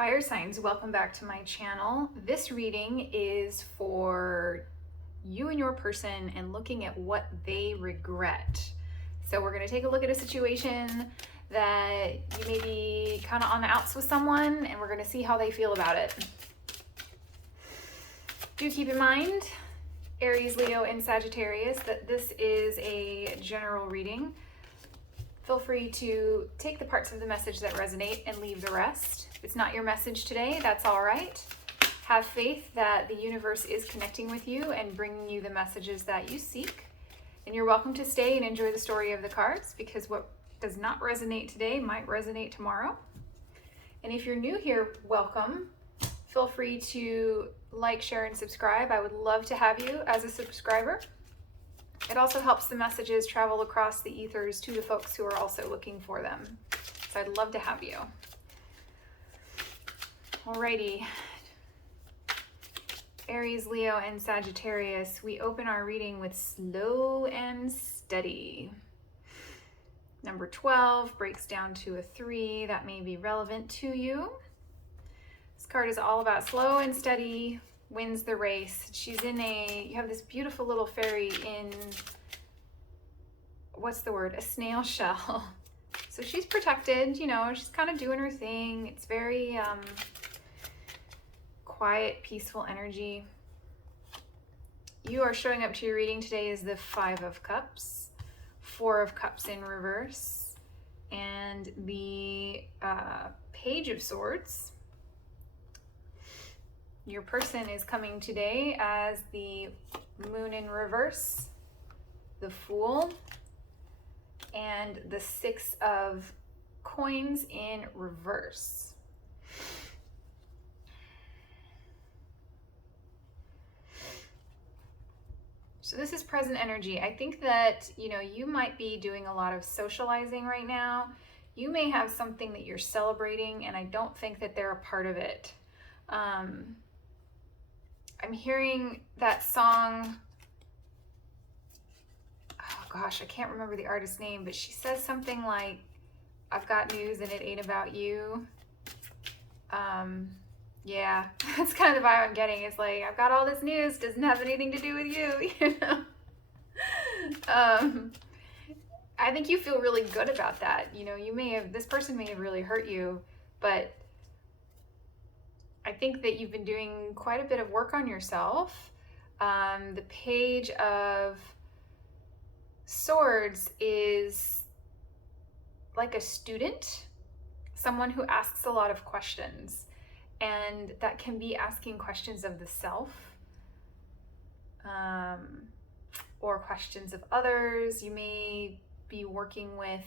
Fire signs, welcome back to my channel. This reading is for you and your person and looking at what they regret. So we're going to take a look at a situation that you may be kind of on the outs with someone, and we're going to see how they feel about it. Do keep in mind, Aries, Leo, and Sagittarius, that this is a general reading. Feel free to take the parts of the message that resonate and leave the rest. If it's not your message today, that's all right. Have faith that the universe is connecting with you and bringing you the messages that you seek. And you're welcome to stay and enjoy the story of the cards, because what does not resonate today might resonate tomorrow. And if you're new here, welcome. Feel free to like, share, and subscribe. I would love to have you as a subscriber. It also helps the messages travel across the ethers to the folks who are also looking for them. So I'd love to have you. Alrighty. Aries, Leo, and Sagittarius, we open our reading with slow and steady. Number 12 breaks down to a 3. That may be relevant to you. This card is all about slow and steady wins the race. You have this beautiful little fairy in, what's the word? A snail shell. So she's protected, she's kind of doing her thing. It's very quiet, peaceful energy. You are showing up to your reading today as the 5 of Cups, 4 of Cups in reverse, and the Page of Swords. Your person is coming today as the Moon in reverse, the Fool, and the 6 of Coins in reverse. So this is present energy. I think that, you might be doing a lot of socializing right now. You may have something that you're celebrating, and I don't think that they're a part of it. I'm hearing that song, oh gosh, I can't remember the artist's name, but she says something like, I've got news and it ain't about you. Yeah, that's kind of the vibe I'm getting. It's like, I've got all this news, doesn't have anything to do with you, I think you feel really good about that. This person may have really hurt you, but I think that you've been doing quite a bit of work on yourself. The Page of Swords is like a student, someone who asks a lot of questions, and that can be asking questions of the self, or questions of others. You may be working with,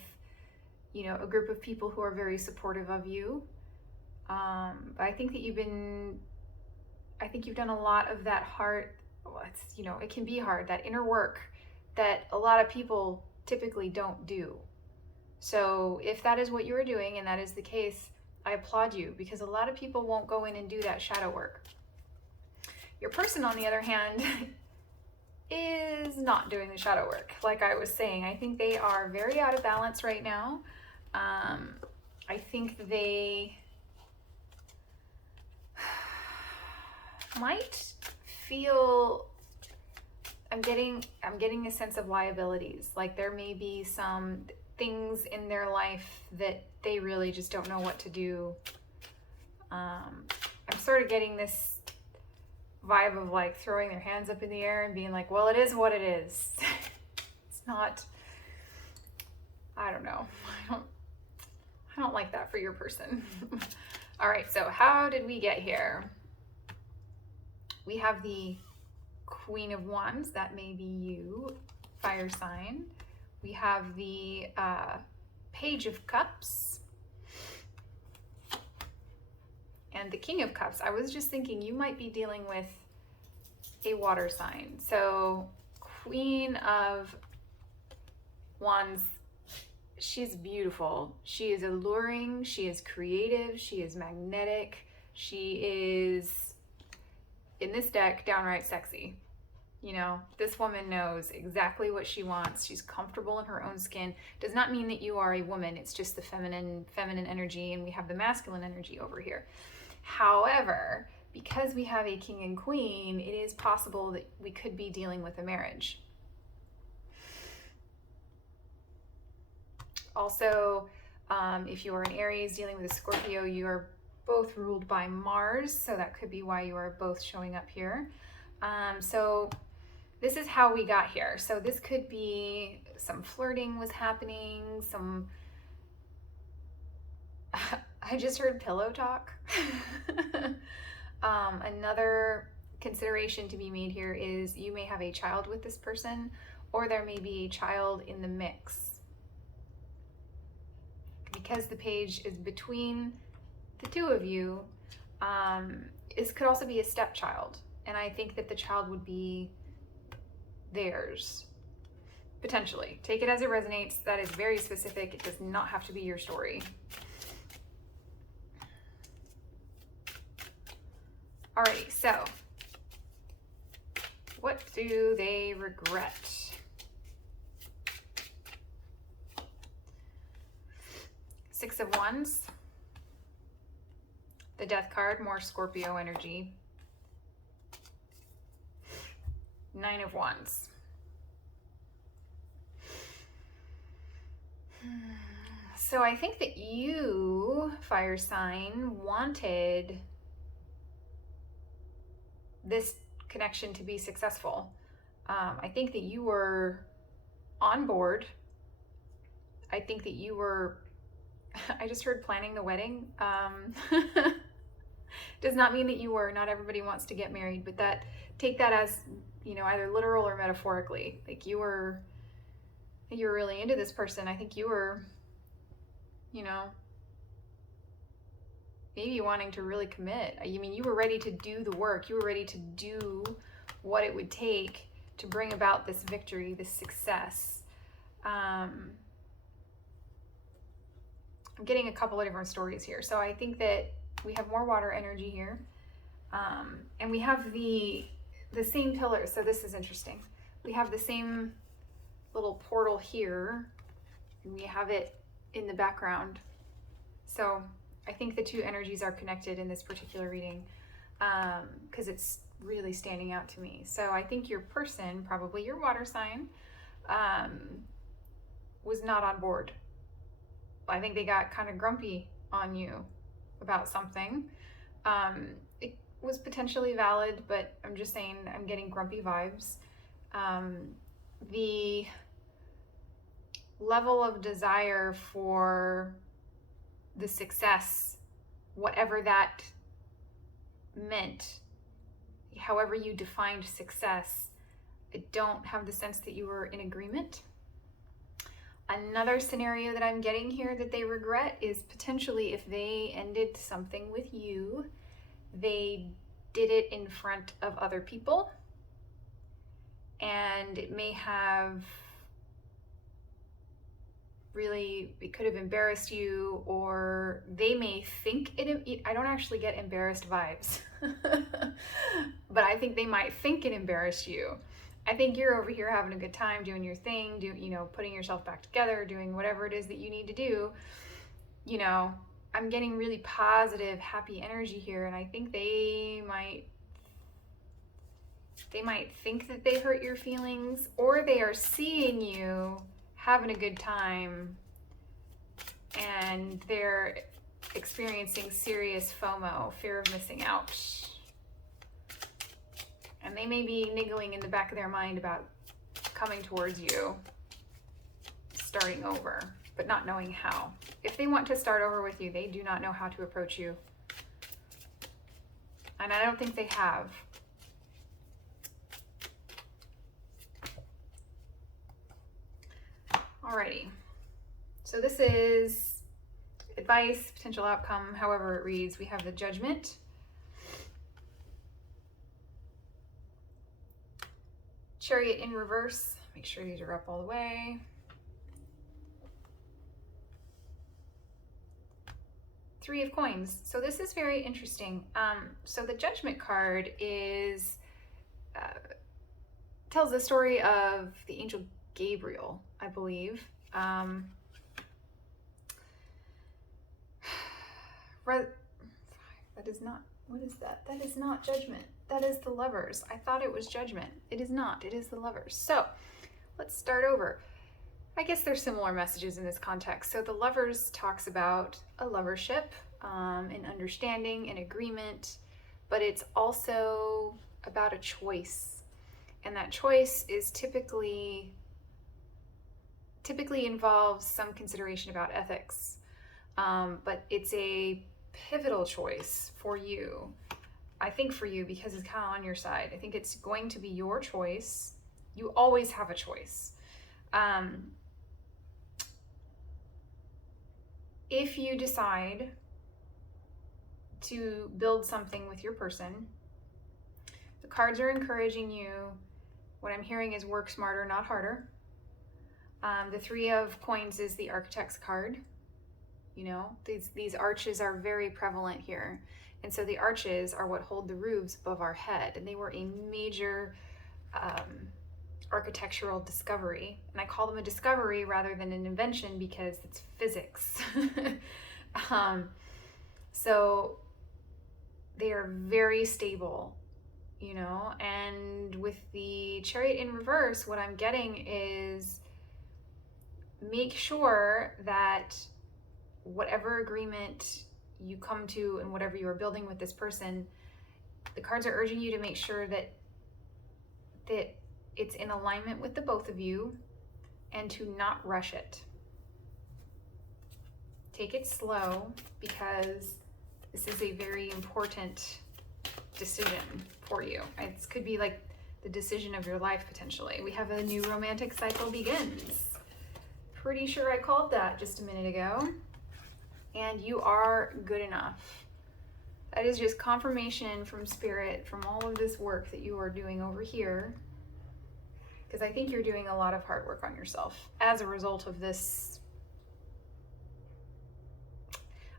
a group of people who are very supportive of you. But I think that you've done a lot of that heart. It can be hard, that inner work that a lot of people typically don't do. So if that is what you are doing, and that is the case, I applaud you, because a lot of people won't go in and do that shadow work. Your person, on the other hand, is not doing the shadow work. Like I was saying, I think they are very out of balance right now. I think they might feel, I'm getting a sense of liabilities. Like there may be some things in their life that they really just don't know what to do. I'm sort of getting this vibe of like throwing their hands up in the air and being like, well, it is what it is. It's not, I don't know. I don't like that for your person. All right, so how did we get here? We have the Queen of Wands, that may be you, fire sign. We have the Page of Cups and the King of Cups. I was just thinking you might be dealing with a water sign. So Queen of Wands, she's beautiful. She is alluring. She is creative. She is magnetic. She is, in this deck, downright sexy. You know, this woman knows exactly what she wants. She's comfortable in her own skin. Does not mean that you are a woman. It's just the feminine energy, and we have the masculine energy over here. However, because we have a king and queen, it is possible that we could be dealing with a marriage. Also, if you are an Aries dealing with a Scorpio, you are both ruled by Mars, so that could be why you are both showing up here. So this is how we got here. So this could be some flirting was happening, some I just heard pillow talk. Another consideration to be made here is you may have a child with this person, or there may be a child in the mix. Because the page is between the two of you, this could also be a stepchild. And I think that the child would be theirs, potentially. Take it as it resonates. That is very specific. It does not have to be your story. Alrighty, so what do they regret? Six of Wands, the Death card, more Scorpio energy. Nine of Wands. So I think that you, fire sign, wanted this connection to be successful. I think that you were on board. I think that you were I just heard planning the wedding. Does not mean that you were. Not everybody wants to get married, but take that as, you know, either literal or metaphorically. Like you were really into this person. I think you were, you know, maybe wanting to really commit. I mean, you were ready to do the work. You were ready to do what it would take to bring about this victory, this success. I'm getting a couple of different stories here. So I think that we have more water energy here. And we have the same pillars. So this is interesting. We have the same little portal here, and we have it in the background. So I think the two energies are connected in this particular reading, because it's really standing out to me. So I think your person, probably your water sign, was not on board. I think they got kind of grumpy on you about something. It was potentially valid, but I'm just saying I'm getting grumpy vibes. The level of desire for the success, whatever that meant, however you defined success, I don't have the sense that you were in agreement. Another scenario that I'm getting here that they regret is potentially if they ended something with you, they did it in front of other people, and it may have really, it could have embarrassed you, or they may think it, I don't actually get embarrassed vibes, but I think they might think it embarrassed you. I think you're over here having a good time, doing your thing, putting yourself back together, doing whatever it is that you need to do. You know, I'm getting really positive, happy energy here, and I think they might think that they hurt your feelings, or they are seeing you having a good time and they're experiencing serious FOMO, fear of missing out. And they may be niggling in the back of their mind about coming towards you, starting over, but not knowing how. If they want to start over with you, they do not know how to approach you. And I don't think they have. Alrighty. So this is advice, potential outcome, however it reads. We have the Judgment. Chariot in reverse. Make sure these are up all the way. Three of Coins. So this is very interesting. So the Judgment card is tells the story of the angel Gabriel, I believe. That is not, what is that? That is not Judgment. That is the Lovers. I thought it was Judgment. It is not. It is the Lovers. So let's start over. I guess there's similar messages in this context. So the Lovers talks about a lovership, an understanding, an agreement, but it's also about a choice. And that choice is typically involves some consideration about ethics. But it's a pivotal choice for you. I think for you, because it's kind of on your side. I think it's going to be your choice. You always have a choice. If you decide to build something with your person, the cards are encouraging you. What I'm hearing is work smarter, not harder. The Three of Coins is the Architect's card. You know, these arches are very prevalent here. And so the arches are what hold the roofs above our head. And they were a major architectural discovery. And I call them a discovery rather than an invention because it's physics. So they are very stable, you know, and with the Chariot in reverse, what I'm getting is make sure that whatever agreement you come to and whatever you are building with this person, the cards are urging you to make sure that it's in alignment with the both of you and to not rush it. Take it slow because this is a very important decision for you. It could be like the decision of your life potentially. We have a new romantic cycle begins. Pretty sure I called that just a minute ago. And you are good enough. That is just confirmation from Spirit, from all of this work that you are doing over here. Because I think you're doing a lot of hard work on yourself as a result of this.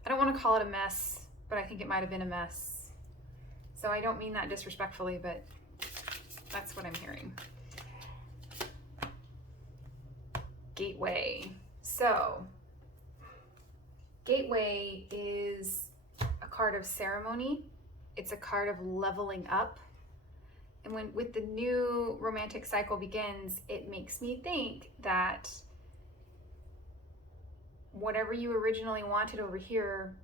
I don't want to call it a mess, but I think it might have been a mess. So I don't mean that disrespectfully, but that's what I'm hearing. Gateway. So Gateway is a card of ceremony. It's a card of leveling up. And with the new romantic cycle begins, it makes me think that whatever you originally wanted over here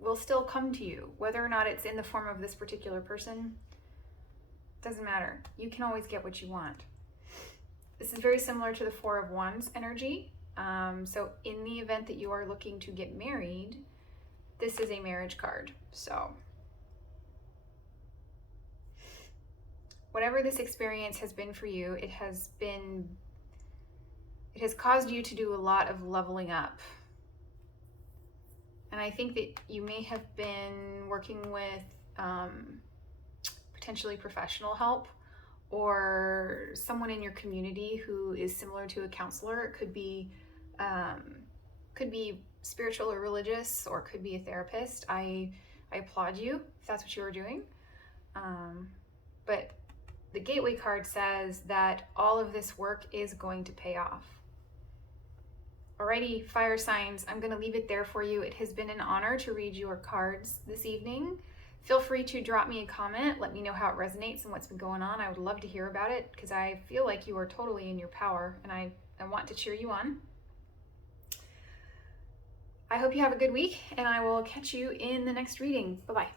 will still come to you. Whether or not it's in the form of this particular person, doesn't matter. You can always get what you want. This is very similar to the Four of Wands energy. So in the event that you are looking to get married, this is a marriage card. So whatever this experience has been for you, it has caused you to do a lot of leveling up. And I think that you may have been working with potentially professional help or someone in your community who is similar to a counselor. It could be spiritual or religious, or could be a therapist. I applaud you if that's what you are doing. But the Gateway card says that all of this work is going to pay off. Alrighty, fire signs, I'm going to leave it there for you. It has been an honor to read your cards this evening. Feel free to drop me a comment. Let me know how it resonates and what's been going on. I would love to hear about it because I feel like you are totally in your power and I want to cheer you on. I hope you have a good week and I will catch you in the next reading. Bye-bye.